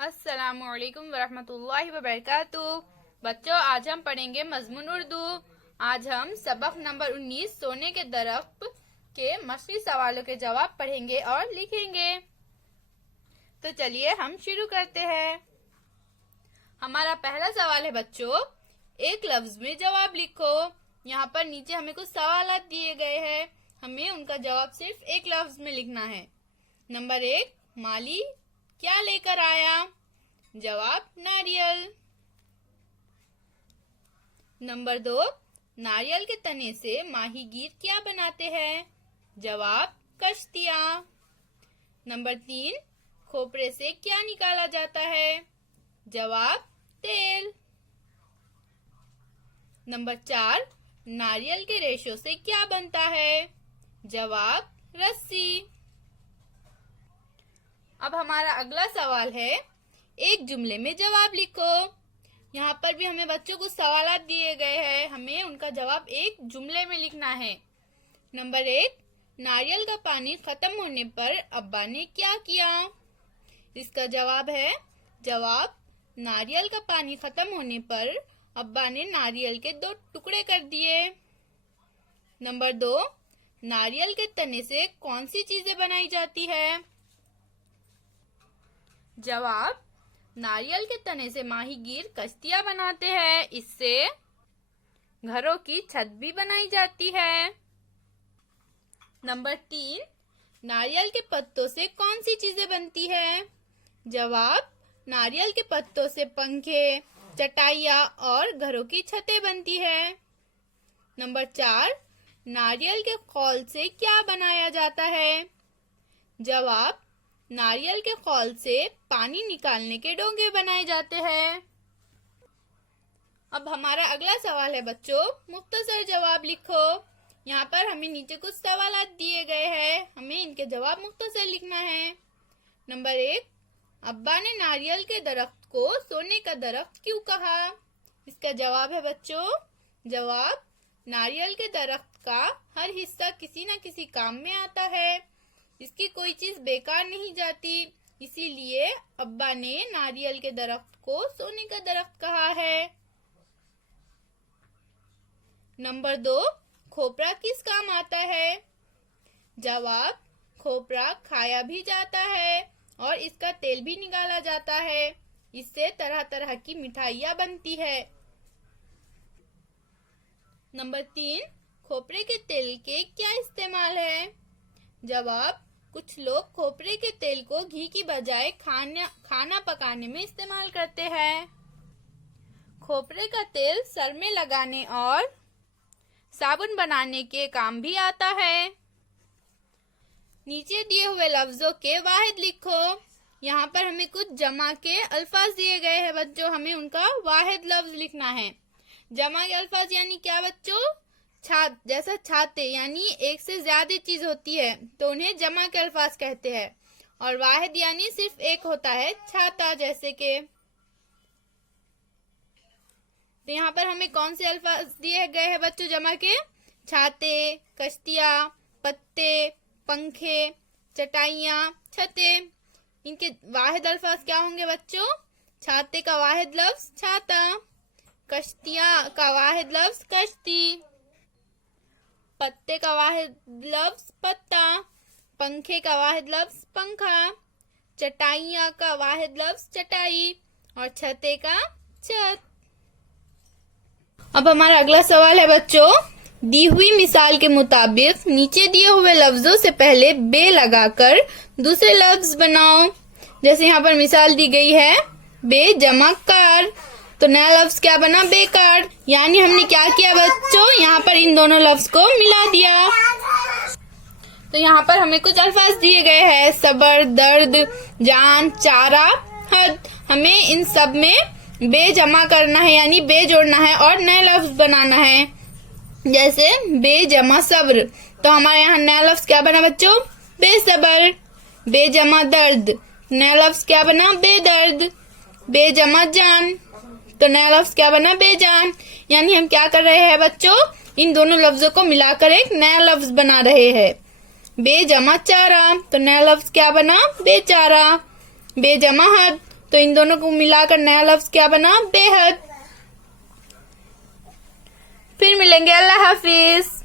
अस्सलामुअलैकुम वरहमतुल्लाहि वबरकातुह। बच्चों, आज हम पढ़ेंगे मजमून उर्दू। आज हम सबक नंबर 19 सोने के दरख्त के मशक़ी सवालों के जवाब पढ़ेंगे और लिखेंगे। तो चलिए हम शुरू करते हैं। हमारा पहला सवाल है बच्चों, एक लफ्ज में जवाब लिखो। यहाँ पर नीचे हमें कुछ सवाल दिए गए हैं, हमें उनका जवाब सिर्फ एक लफ्ज में लिखना है। नंबर 1, माली क्या लेकर आया? जवाब नारियल। नंबर 2, नारियल के तने से माहीगीर क्या बनाते हैं? जवाब कश्तियाँ। नंबर 3, खोपरे से क्या निकाला जाता है? जवाब तेल। नंबर 4, नारियल के रेशों से क्या बनता है? जवाब रस्सी। अब हमारा अगला सवाल है, एक जुमले में जवाब लिखो। यहाँ पर भी हमें बच्चों को सवाल दिए गए हैं, हमें उनका जवाब एक जुमले में लिखना है। नंबर 1, नारियल का पानी खत्म होने पर अब्बा ने क्या किया? इसका जवाब है जवाब नारियल का पानी खत्म होने पर अब्बा ने नारियल के 2 टुकड़े कर दिए। नंबर 2, नारियल के तने से कौन सी चीजें बनाई जाती है? जवाब नारियल के तने से माहीगीर कश्तियाँ बनाते हैं, इससे घरों की छत भी बनाई जाती है। नंबर 3, नारियल के पत्तों से कौन सी चीजें बनती है? जवाब नारियल के पत्तों से पंखे, चटाइयाँ और घरों की छतें बनती है। नंबर 4, नारियल के खौल से क्या बनाया जाता है? जवाब नारियल के खौल से पानी निकालने के डोंगे बनाए जाते हैं। अब हमारा अगला सवाल है बच्चों, मुख्तसर जवाब लिखो। यहाँ पर हमें नीचे कुछ सवाल दिए गए हैं, हमें इनके जवाब मुख्तसर लिखना है। नंबर 1, अब्बा ने नारियल के दरख्त को सोने का दरख्त क्यों कहा? इसका जवाब है बच्चों जवाब नारियल के दरख्त का हर हिस्सा किसी न किसी काम में आता है, इसकी कोई चीज बेकार नहीं जाती, इसीलिए अब्बा ने नारियल के दरख्त को सोने का दरख्त कहा है। नंबर 2, खोपरा किस काम आता है? जवाब खोपरा खाया भी जाता है और इसका तेल भी निकाला जाता है, इससे तरह तरह की मिठाइयाँ बनती है। नंबर 3, खोपरे के तेल के क्या इस्तेमाल है? जवाब कुछ लोग खोपरे के तेल को घी की बजाय खाना पकाने में इस्तेमाल करते हैं। खोपरे का तेल सर में लगाने और साबुन बनाने के काम भी आता है। नीचे दिए हुए लफ्जों के वाहिद लिखो। यहाँ पर हमें कुछ जमा के अल्फाज दिए गए हैं बच्चों, हमें उनका वाहिद लफ्ज लिखना है। जमा के अल्फाज यानी क्या बच्चों? जैसा छाते यानी एक से ज्यादा चीज होती है तो उन्हें जमा के अल्फाज कहते हैं, और वाहिद यानी सिर्फ एक होता है, छाता जैसे के। तो यहाँ पर हमें कौन से अल्फाज दिए गए हैं बच्चों जमा के? छाते, कश्तियाँ, पत्ते, पंखे, चटाइयाँ, छतें। इनके वाहिद अल्फाज क्या होंगे बच्चों? छाते का वाहिद लफ्ज छाता, कश्तियाँ का वाहिद लफ्ज कश्ती, पत्ते का वाहिद लफ्ज पत्ता, पंखे का वाहिद लफ्ज पंखा, चटाइयाँ का वाहिद लफ्ज चटाई और छते का छत। अब हमारा अगला सवाल है बच्चों, दी हुई मिसाल के मुताबिक नीचे दिए हुए लफ्जों से पहले बे लगाकर दूसरे लफ्ज बनाओ। जैसे यहाँ पर मिसाल दी गई है बे जमा कार, तो नया लफ्ज क्या बना? बेकार। यानी हमने क्या किया बच्चों? यहाँ पर इन दोनों लफ्ज को मिला दिया। तो यहाँ पर हमें कुछ अल्फाज दिए गए हैं, सबर, दर्द, जान, चारा, हद। हमें इन सब में बे जमा करना है यानी बे जोड़ना है और नया लफ्ज बनाना है। जैसे बे जमा सब्र, तो हमारे यहाँ नया लफ्ज क्या बना बच्चों? बेसबर। बे जमा दर्द, नया लफ्ज क्या बना? बेदर्द। बे जमा जान, तो नया लफ्ज क्या बना? बेजान। यानी हम क्या कर रहे हैं बच्चों? इन दोनों लफ्जों को मिलाकर एक नया लफ्ज बना रहे हैं। बे जमा चारा, तो नया लफ्ज क्या बना? बेचारा। बे जमा हद, तो इन दोनों को मिलाकर नया लफ्ज क्या बना? बेहद। फिर मिलेंगे। अल्लाह हाफिज।